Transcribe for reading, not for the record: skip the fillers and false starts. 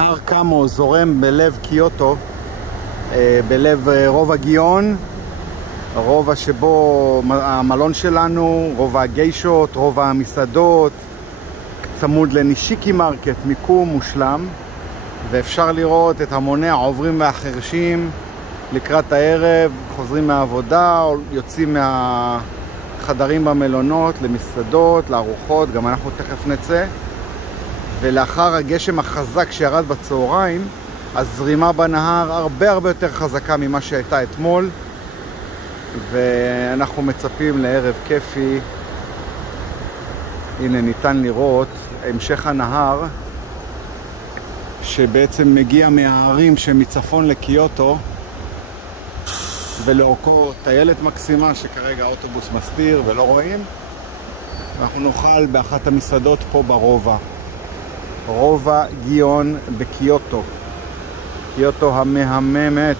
נהר קאמו זורם בלב קיוטו, בלב רובע גיון, רובע שבו המלון שלנו, רובע הגיישות, רובע המסעדות, צמוד לנישיקי מרקט, מיקום מושלם, ואפשר לראות את המוני העוברים והחרשים לקראת הערב, חוזרים מהעבודה, יוצאים מהחדרים במלונות למסעדות, לארוחות, גם אנחנו תכף נצא. ולאחר הגשם החזק שירד בצהריים, הזרימה בנהר הרבה יותר חזקה ממה שהייתה אתמול, ואנחנו מצפים לערב כיפי. הנה ניתן לראות המשך הנהר שבעצם מגיע מהערים שמצפון לקיוטו, ולאורכו טיילת מקסימה שכרגע האוטובוס מסתיר ולא רואים. אנחנו נאכל באחת המסעדות פה ברובע, רובע גיון בקיוטו, קיוטו המהממת.